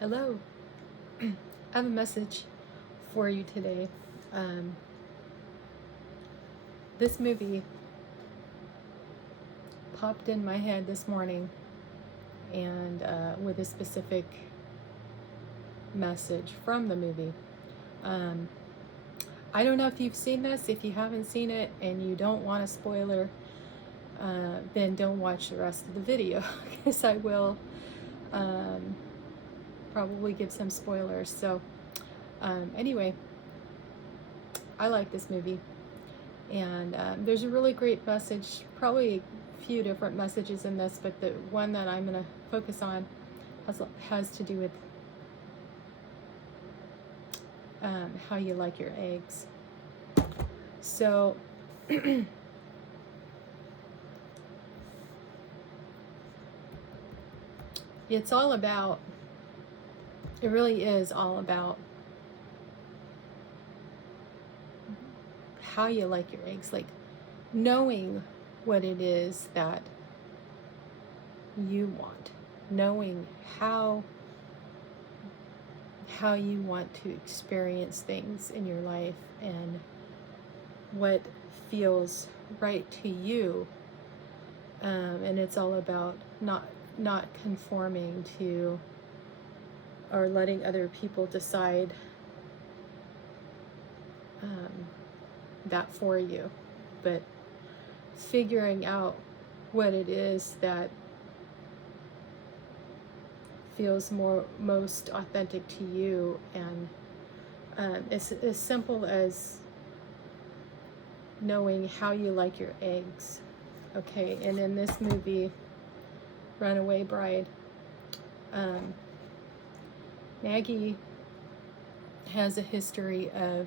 Hello. I have a message for you today. Um, this movie popped in my head this morning and with a specific message from the movie. Um, I don't know if you've seen this. If you haven't seen it and you don't want a spoiler, then don't watch the rest of the video because I will um, probably give some spoilers. So, anyway, I like this movie. And there's a really great message, probably a few different messages in this, but the one that I'm going to focus on has to do with how you like your eggs. So, it's all about, it really is all about how you like your eggs, like knowing what it is that you want, knowing how you want to experience things in your life and what feels right to you. And it's all about not conforming to or letting other people decide that for you, but figuring out what it is that feels most authentic to you. And it's as simple as knowing how you like your eggs. Okay, and in this movie, Runaway Bride, Maggie has a history of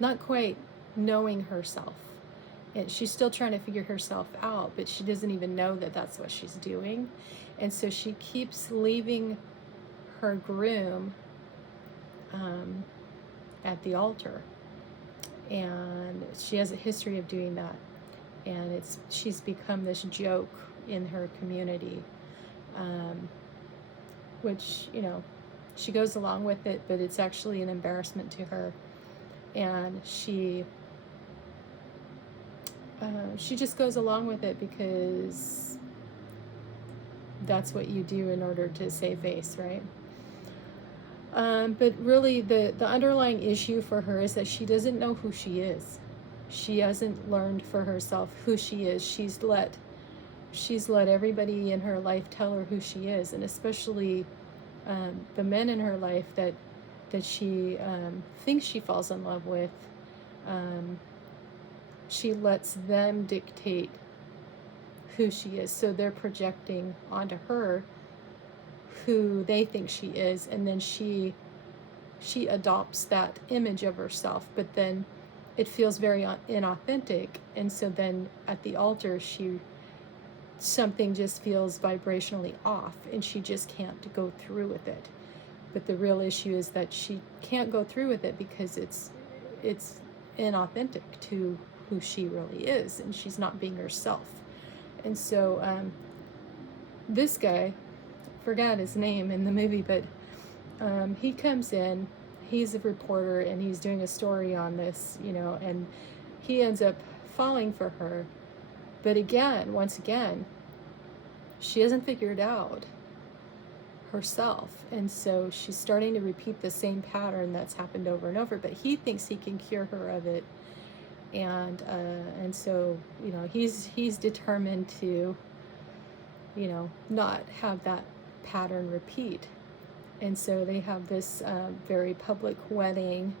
not quite knowing herself. And she's still trying to figure herself out, but she doesn't even know that that's what she's doing. And so she keeps leaving her groom at the altar. And she has a history of doing that. And she's become this joke in her community, which, she goes along with it, but it's actually an embarrassment to her. And she just goes along with it because that's what you do in order to save face, right? But really, the underlying issue for her is that she doesn't know who she is. She hasn't learned for herself who she is. She's let everybody in her life tell her who she is, and especially the men in her life that she thinks she falls in love with. She lets them dictate who she is, so they're projecting onto her who they think she is, and then she adopts that image of herself, but then it feels very inauthentic, and so then at the altar something just feels vibrationally off, and she just can't go through with it. But the real issue is that she can't go through with it because it's inauthentic to who she really is, and she's not being herself. And so this guy, forgot his name in the movie, but he comes in, he's a reporter, and he's doing a story on this, and he ends up falling for her. But once again, she hasn't figured out herself, and so she's starting to repeat the same pattern that's happened over and over, but he thinks he can cure her of it. And so he's determined to not have that pattern repeat. And so they have this very public wedding,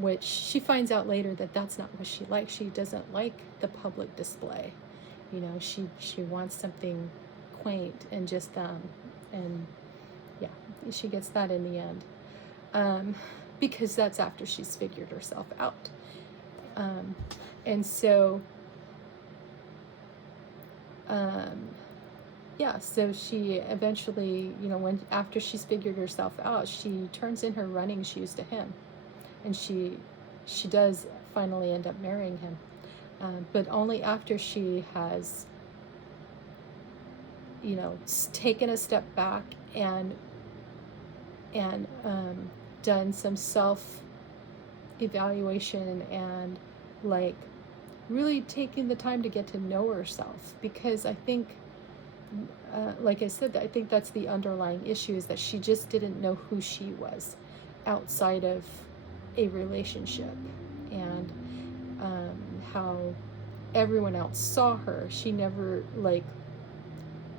which she finds out later that that's not what she likes. She doesn't like the public display. She wants something quaint and just and yeah, she gets that in the end, because that's after she's figured herself out. And so so she eventually, after she's figured herself out, she turns in her running shoes to him, and she does finally end up marrying him, but only after she has taken a step back and done some self evaluation and like really taking the time to get to know herself, because I think like I said, I think that's the underlying issue, is that she just didn't know who she was outside of a relationship, and how everyone else saw her. She never like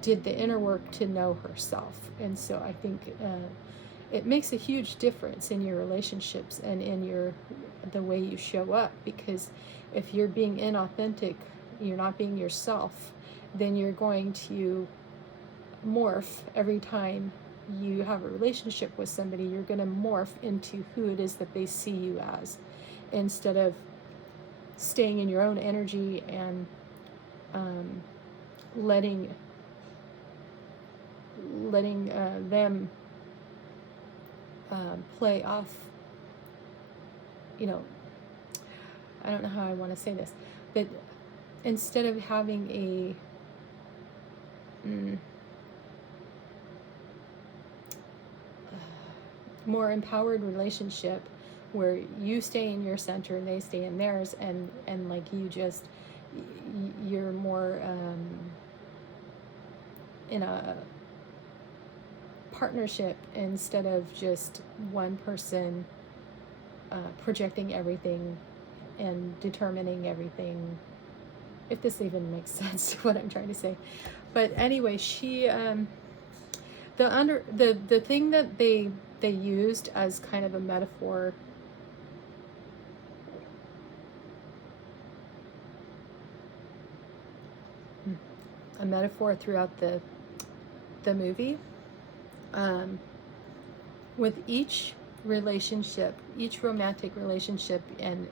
did the inner work to know herself. And so I think it makes a huge difference in your relationships and in the way you show up, because if you're being inauthentic, you're not being yourself, then you're going to morph every time you have a relationship with somebody. You're going to morph into who it is that they see you as, instead of staying in your own energy and letting them play off, I don't know how I want to say this, but instead of having a more empowered relationship where you stay in your center and they stay in theirs, and like you're more in a partnership, instead of just one person projecting everything and determining everything, if this even makes sense to what I'm trying to say. But anyway, she the thing that they used as kind of a metaphor, throughout the movie, with each relationship, each romantic relationship, and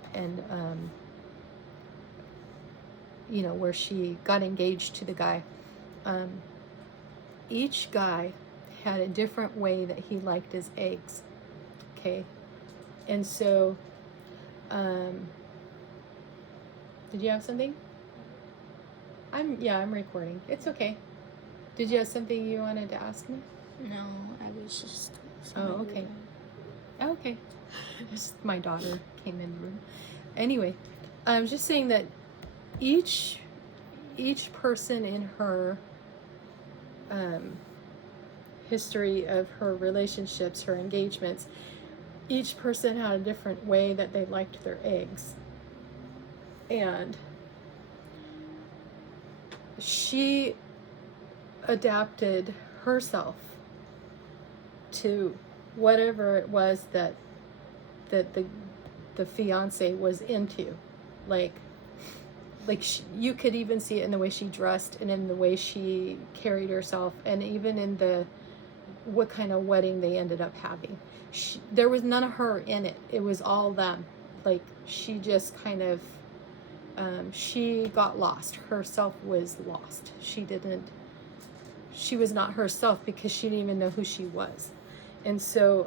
where she got engaged to the guy, each guy had a different way that he liked his eggs. Okay. And so did you have something? I'm recording. It's okay. Did you have something you wanted to ask me? No, I was just... Oh, okay. Okay. Just my daughter came in the room. Anyway, I'm just saying that each person in her history of her relationships, her engagements, each person had a different way that they liked their eggs. And she adapted herself to whatever it was that the fiance was into. Like you could even see it in the way she dressed, and in the way she carried herself, and even in what kind of wedding they ended up having. There was none of her in it. It was all them. Like, she just kind of she got lost. Herself was lost. She was not herself, because she didn't even know who she was. And so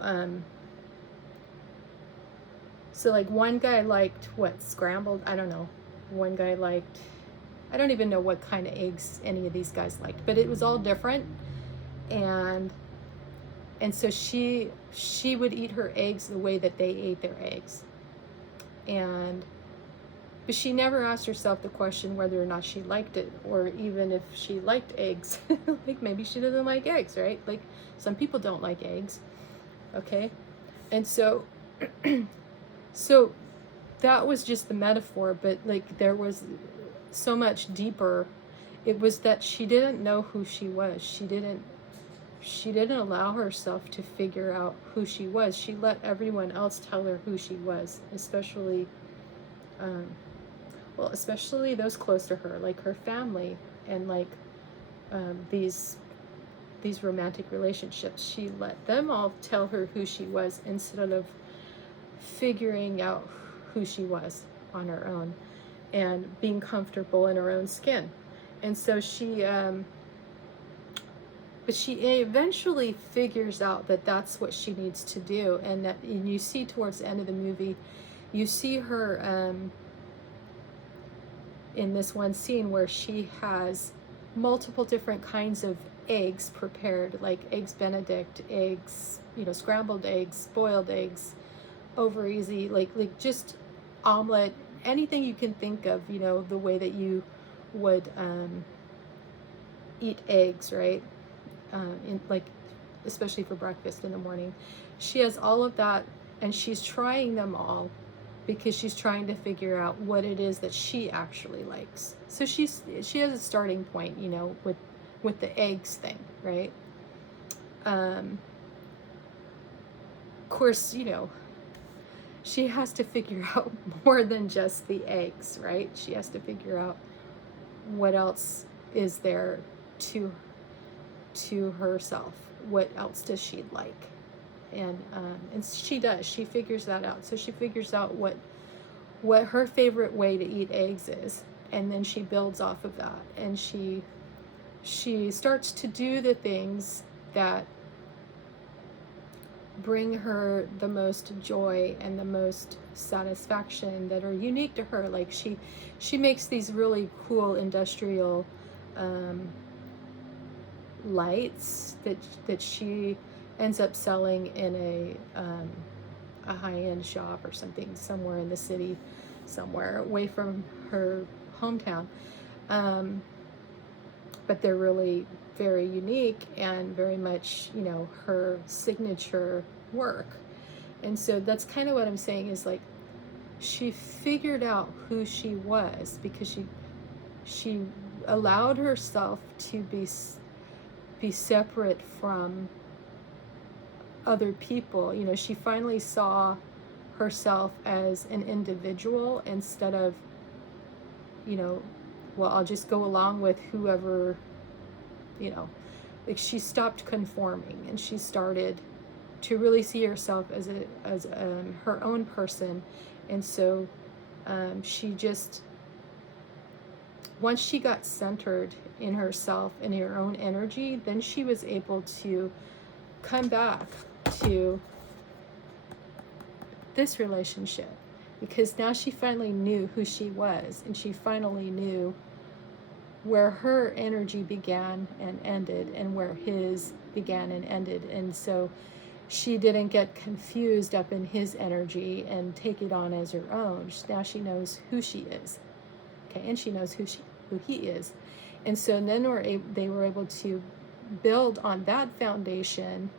like one guy liked scrambled, I don't know. One guy liked, I don't even know what kind of eggs any of these guys liked, but it was all different. And so she would eat her eggs the way that they ate their eggs. But she never asked herself the question whether or not she liked it, or even if she liked eggs. Like, maybe she doesn't like eggs, right? Like, some people don't like eggs. Okay? And so so that was just the metaphor, but like there was so much deeper. It was that she didn't know who she was. She didn't allow herself to figure out who she was. She let everyone else tell her who she was, especially especially those close to her, like her family, and like these romantic relationships. She let them all tell her who she was, instead of figuring out who she was on her own and being comfortable in her own skin. And so but she eventually figures out that that's what she needs to do. And you see towards the end of the movie, you see her in this one scene where she has multiple different kinds of eggs prepared, like eggs Benedict, eggs, scrambled eggs, boiled eggs, over easy, like just omelet, anything you can think of, the way that you would eat eggs, right? In like, especially for breakfast in the morning. She has all of that, and she's trying them all because she's trying to figure out what it is that she actually likes. So she has a starting point, with the eggs thing, right? Of course, she has to figure out more than just the eggs, right? She has to figure out what else is there to herself. What else does she like? And she does. She figures that out. So she figures out what her favorite way to eat eggs is, and then she builds off of that. And she starts to do the things that bring her the most joy and the most satisfaction, that are unique to her. Like she makes these really cool industrial lights that she ends up selling in a high-end shop or something, somewhere in the city, somewhere away from her hometown. But they're really very unique and very much, her signature work. And so that's kind of what I'm saying, is like, she figured out who she was because she allowed herself to be separate from other people. She finally saw herself as an individual instead of, well, I'll just go along with whoever, like, she stopped conforming, and she started to really see herself as her own person. And so she just, once she got centered in herself and her own energy, then she was able to come back to this relationship, because now she finally knew who she was, and she finally knew where her energy began and ended, and where his began and ended. And so she didn't get confused up in his energy and take it on as her own. Now she knows who she is, okay, and she knows who he is. And so then they were able to build on that foundation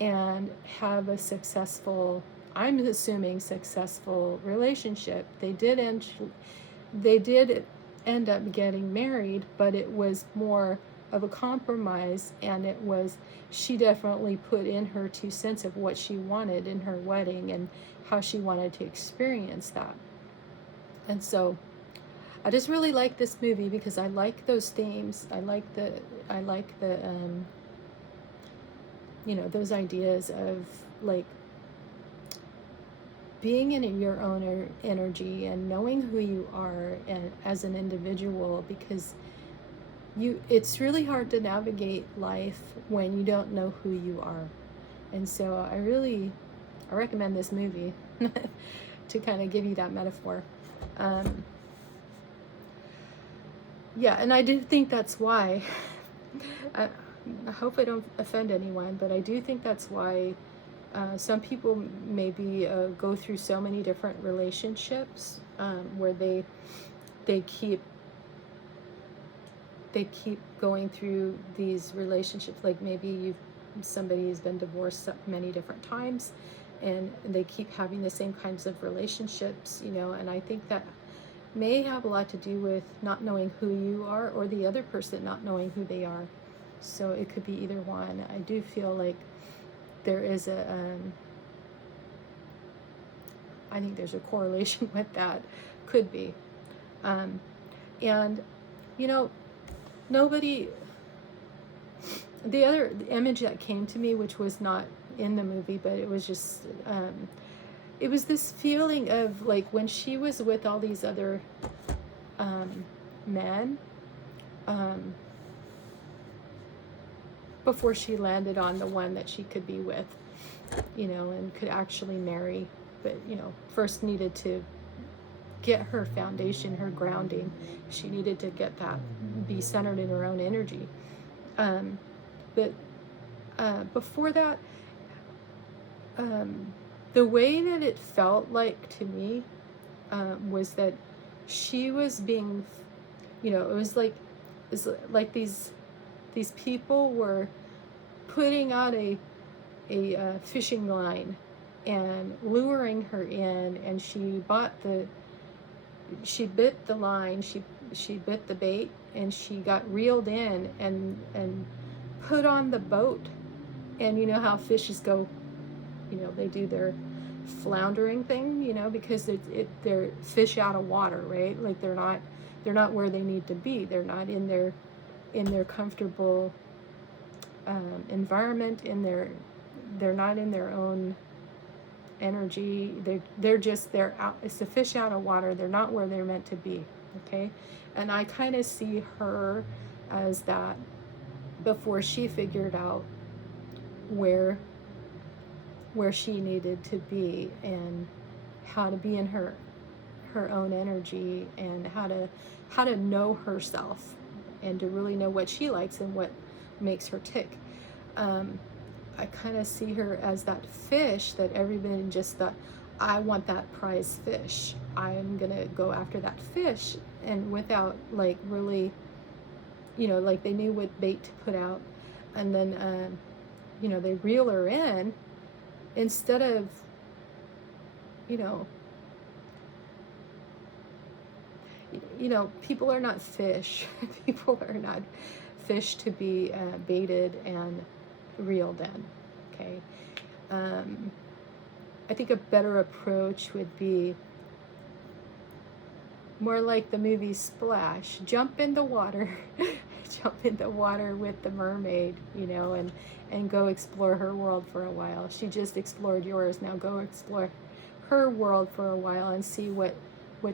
and have a successful, I'm assuming, successful relationship. They did end up getting married, but it was more of a compromise, and she definitely put in her 2 cents of what she wanted in her wedding and how she wanted to experience that. And so I just really like this movie because I like those themes. I like the those ideas of, like, being in your own energy and knowing who you are as an individual, because it's really hard to navigate life when you don't know who you are. And so I recommend this movie to kind of give you that metaphor. Yeah, and I do think that's why, I hope I don't offend anyone, but I do think that's why some people maybe go through so many different relationships, where they keep going through these relationships. Like, maybe somebody has been divorced many different times, and they keep having the same kinds of relationships, and I think that may have a lot to do with not knowing who you are, or the other person not knowing who they are. So it could be either one. I do feel like there is I think there's a correlation with that. Could be. And, nobody, the other image that came to me, which was not in the movie, but it was just, it was this feeling of, like, when she was with all these other men, before she landed on the one that she could be with, and could actually marry, but, first needed to get her foundation, her grounding. She needed to get that, be centered in her own energy. But before that, the way that it felt like to me was that she was being, it was like these people were putting out a fishing line and luring her in, and she bit the line, she bit the bait, and she got reeled in and put on the boat. And you know how fishes go, they do their floundering thing, because they're fish out of water, right? Like they're not where they need to be. They're not in their comfortable environment. They're not in their own energy. They're out. It's the fish out of water. They're not where they're meant to be. Okay, and I kind of see her as that before she figured out where she needed to be and how to be in her own energy, and how to know herself, and to really know what she likes and what makes her tick. I kind of see her as that fish that everybody just thought, I want that prize fish. I'm gonna go after that fish, and without like really, like they knew what bait to put out, and then they reel her in instead of, people are not fish. People are not fish to be baited and reeled in. Okay. I think a better approach would be more like the movie Splash. Jump in the water. Jump in the water with the mermaid, and go explore her world for a while. She just explored yours. Now go explore her world for a while and see what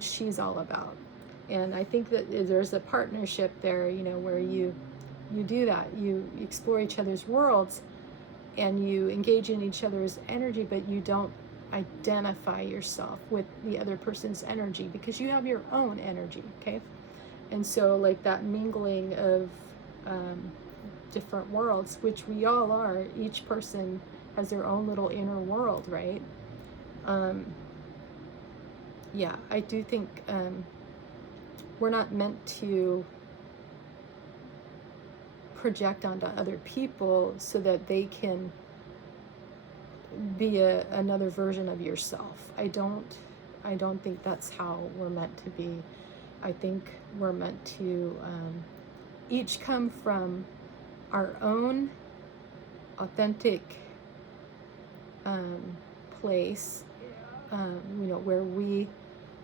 she's all about. And I think that there's a partnership there, where you do that. You explore each other's worlds and you engage in each other's energy, but you don't identify yourself with the other person's energy, because you have your own energy. Okay. And so like that mingling of different worlds, which we all are, each person has their own little inner world, right? Yeah, I do think we're not meant to project onto other people so that they can be another version of yourself. I don't think that's how we're meant to be. I think we're meant to each come from our own authentic place, where we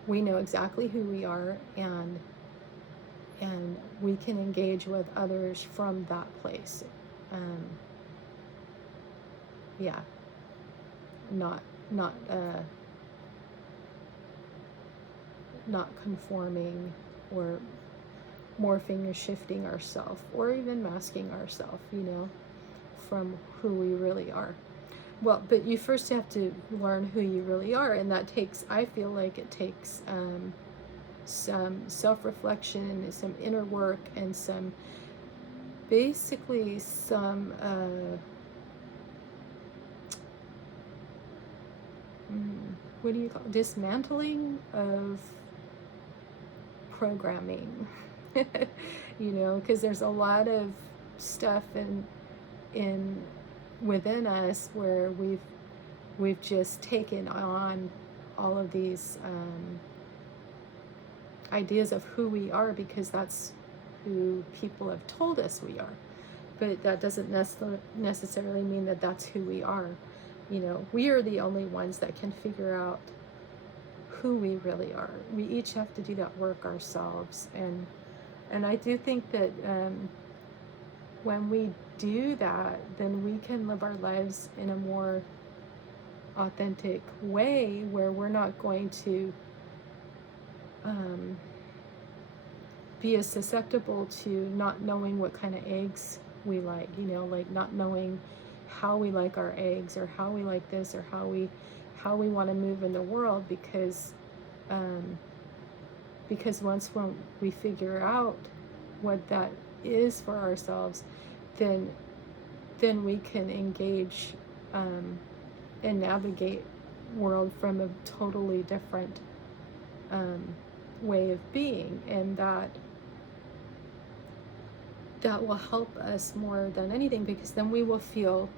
know exactly who we are, and we can engage with others from that place. Yeah, not conforming or morphing or shifting ourselves, or even masking ourselves, from who we really are. Well, but you first have to learn who you really are, and that takes, I feel like it takes some self-reflection, some inner work, and basically some what do you call it? Dismantling of programming. Because there's a lot of stuff in within us where we've just taken on all of these ideas of who we are, because that's who people have told us we are. But that doesn't necessarily mean that that's who we are. We are the only ones that can figure out who we really are. We each have to do that work ourselves, and I do think that when we do that, then we can live our lives in a more authentic way, where we're not going to be as susceptible to not knowing what kind of eggs we like, like not knowing how we like our eggs, or how we like this, or how we want to move in the world, because when we figure out what that is for ourselves, then then we can engage and navigate world from a totally different way of being, and that will help us more than anything, because then we will feel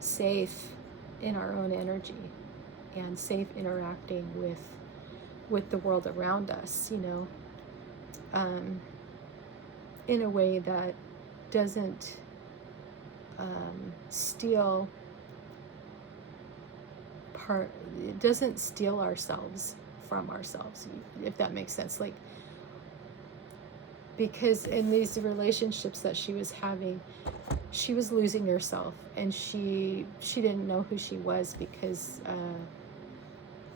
safe in our own energy and safe interacting with the world around us, in a way that doesn't steal it doesn't steal ourselves from ourselves, if that makes sense. Like, because in these relationships that she was having, she was losing herself, and she didn't know who she was, because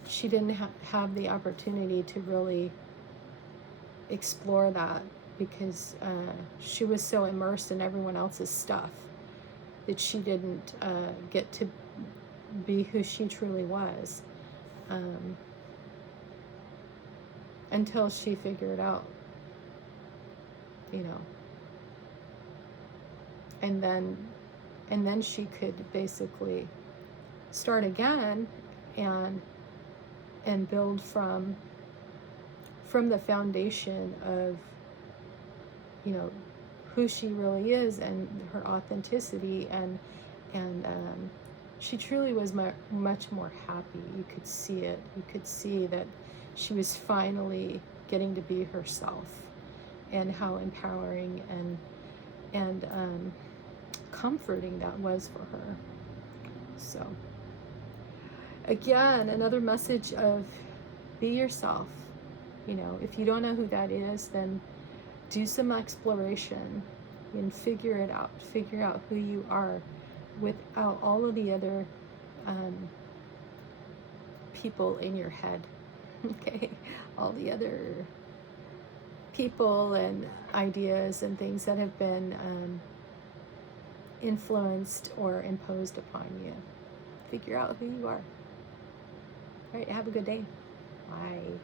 she didn't have the opportunity to really explore that, because she was so immersed in everyone else's stuff that she didn't get to be who she truly was, until she figured out, and then she could basically start again and build from the foundation of who she really is, and her authenticity, and she truly was much more happy. You could see it. You could see that she was finally getting to be herself, and how empowering and comforting that was for her. So again, another message of be yourself. If you don't know who that is, then do some exploration and figure it out. Figure out who you are without all of the other people in your head. Okay, all the other people and ideas and things that have been influenced or imposed upon you. Figure out who you are. All right, have a good day. Bye.